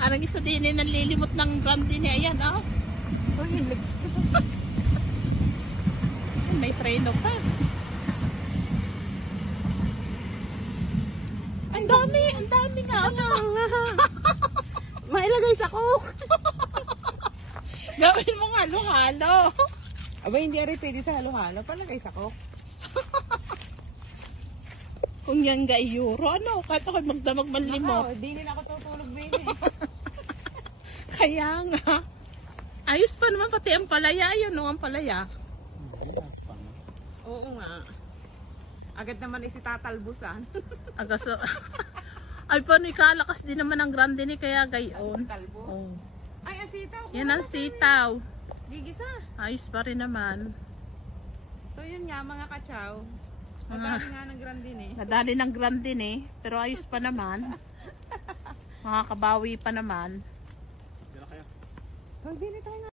Arang isa din eh, nanlilimot ng brand din eh. Ayan, oh. Oh, yung legs ko. May treno pa. Ang dami nga. Ano? Mailagay sa coke. Gawin mo nga halo-halo. Aba, hindi rin pwede sa halo-halo. Palagay sa coke. Kung yan ga euro, ano? Kahit ako'y magdamag manlimot. Hindi din ako tutulog, baby. Kaya nga. Ayos pa naman pati ang palaya. Yan o, ang palaya. Oo nga. Agad naman tatalbusan. Agaso. Ay, paano ikalakas din naman ang grande ni kaya gayon. Talbos? Oh. Ay, ang sitaw. Yan ang sitaw. Gigisa. Ayos pa rin naman. So yun nga, mga kachaw. Madali nga ng grandin eh. Nadali ng grande ni. Pero ayos pa naman. Makakabawi pa naman. Magbili tayo